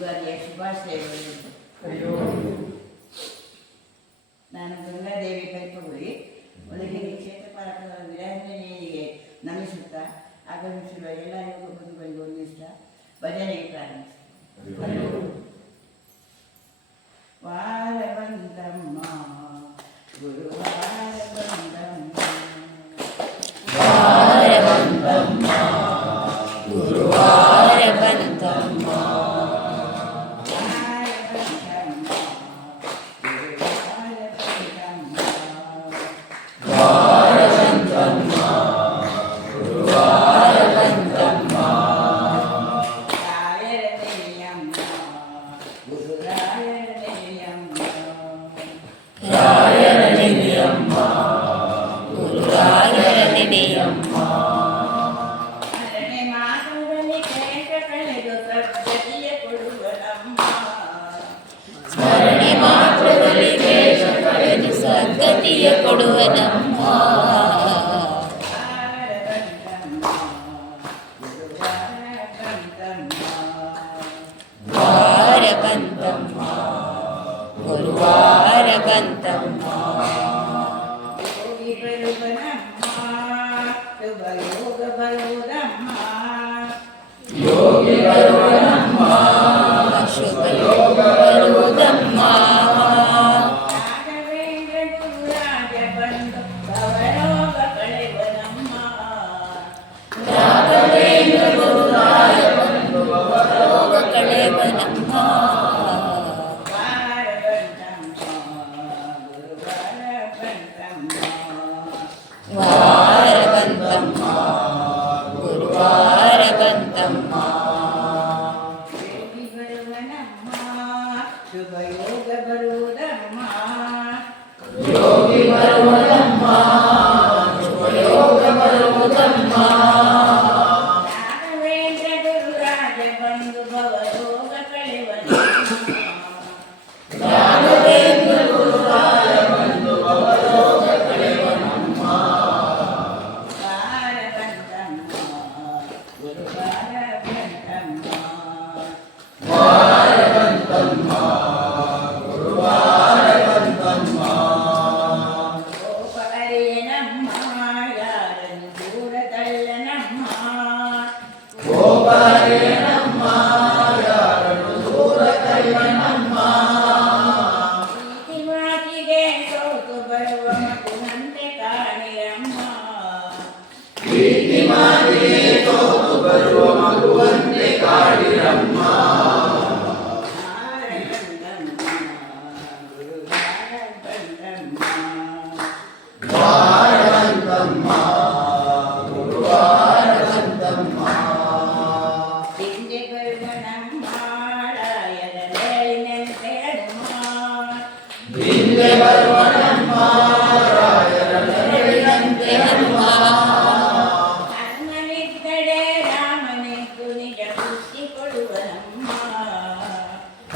ಯುಗಾದಿಯ ಶುಭಾಶಯಗಳು. ನಾನು ಗಂಗಾದೇವಿ ಕಲ್ಪಗುಳಿ ಒಳಗಿನ ಕ್ಷೇತ್ರ ಪಾಲಕರ ವಿರಾಜನೆಗೆ ನಮಿಸುತ್ತಾ ಆಗಮಿಸಿರುವ ಎಲ್ಲ ಯೋಗ ಬಂಧುಗಳಿಗೂ ಒಂದಿಷ್ಟ ಭಜನೆಗೆ ಪ್ರಾರಂಭಿಸಿದೆ. ವಾರವಂತಮ್ಮ ಗುರುವಾರ ಬಂದಮ್ಮ, ವಾರವಂತಮ್ಮ ಗುರುವಾರ ಬಂತಮ್ಮ, ವಾರವಂತಮ್ಮ ಗುರುವಾರ ಬಂತಮ್ಮ, ರಾಯರ ನೆನೆಯಮ್ಮ ಗುರುರಾಯರ ನೆನೆಯಮ್ಮ, ಸ್ಮರಣೆ ಮಾತ್ರದಲ್ಲಿ ಕ್ಲೇಶ ಕಳೆದು ಸದ್ಗತಿಯ ಕೊಡುವನಮ್ಮ, ಸ್ಮರಣೆ ಮಾತ್ರದಲ್ಲಿ ಕ್ಲೇಶ ಕಳೆದು ಸದ್ಗತಿಯ ಕೊಡುವನಮ್ಮ, ವಾರ ಬಂತಮ್ಮ ಗುರುವಾರ ಬಂತಮ್ಮ, ಯೋಗಿ ಬರುವನಮ್ಮ ಶುಭ ಯೋಗ ಬರುವುದಮ್ಮ, ಯೋಗಿ ಬರುವನಮ್ಮ ಶುಭ ಯೋಗ ಬರುವುದಮ್ಮ, ರಾಘವೇಂದ್ರ ಗುರುರಾಜ ಬಂದು ಭವರೋಗ ಕಳೆವನಮ್ಮ, ರಾಘವೇಂದ್ರ ಗುರುರಾಯ ಬಂದು ಭವರೋಗ ಕಳೆವನಮ್ಮ, ವಾರ ಬಂತಮ್ಮ ಗುರುವಾರ ಬಂತಮ್ಮ, ವಾರ ಬಂತಮ್ಮ ಗುರುವಾರ ಬಂತಮ್ಮ, ಯೋಗಿ ಬರುವನಮ್ಮ ಶುಭ ಯೋಗ ಬರುವುದಮ್ಮ, ಯೋಗಿ ಬರುವನಮ್ಮ ಶುಭ ಯೋಗ ಬರುವುದಮ್ಮ, ರಾಘವೇಂದ್ರ ಗುರುರಾಜ ಬಂದು ಭವರೋಗ ಕಳೆವನಮ್ಮ, ರಾಘವೇಂದ್ರ ಗುರುರಾಯ ಬಂದು ಭವರೋಗ ಕಳೆವನಮ್ಮ, ವಾರ ಬಂತಮ್ಮ ಗುರುವಾರ ಬಂತಮ್ಮ, ವಾರ ಬಂತಮ್ಮ ಗುರುವಾರ ಬಂತಮ್ಮ, ಗೋಪಹರಿಯನಮ್ಮ ಯಾರನ್ನು ದೂರ ತಳ್ಳನಮ್ಮ, ಗೋಪಾಲನಮ್ಮ ಯಾರನ್ನು ದೂರ ತಳ್ಳನಮ್ಮ, ಪ್ರೀತಿ ಮಾತಿಗೆ ಸೋತು ಬರುವ ಮಗುನಂತೆ ಕಾಣಿರಮ್ಮ, ಪ್ರೀತಿ ಮಾತಿಗೆ ಸೋತು ಬರುವ ಮಗುವಂತೆ ಕಾಡಿರಮ್ಮ, ವಾರ ಬಂತಮ್ಮ ಗುರುವಾರ ಬಂತಮ್ಮ, ವಾರ ಬಂತಮ್ಮ ಗುರುವಾರ ಬಂತಮ್ಮ, ಹಿಂದೆ ಬರುವನಮ್ಮ ರಾಯರ ನೇಳಿನಂತೆ ಹನುಮ, ಹಿಂದೆ ಬರುವನಮ್ಮ ರಾಯರ ನೆರಳಿನಂತೆ ಹನುಮ, ಹನುಮನಿದ್ದಡೆ ರಾಮನಿದ್ದು ನಿಜ ಬುದ್ಧಿ ಕೊಡುವನಮ್ಮ,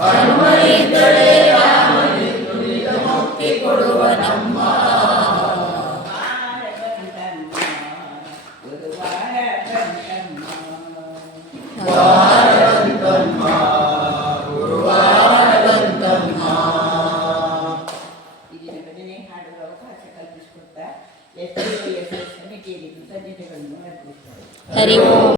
ಹನುಮನಿದ್ದಡೆ ರಾಮನಿದ್ದು ನಿಜ ಮುಕ್ತಿ ಕೊಡುವನಮ್ಮ, ವಾರ ಬಂತಮ್ಮ ಗುರುವಾರ ಬಂತಮ್ಮ, ವಾರ ಬಂತಮ್ಮ ಗುರುವಾರ ಬಂತಮ್ಮ, ಇಲ್ಲಿನ ಭಜನೆ ಹಾಡುವ ಅವಕಾಶ ಕಲ್ಪಿಸಿಕೊಟ್ಟ ಎಸ್ ಸಮಿತಿಯಲ್ಲಿ ಕೃತಜ್ಞತೆಗಳನ್ನು ಅರ್ಪಿಸುತ್ತಾರೆ. ಹರಿ ಓಂ.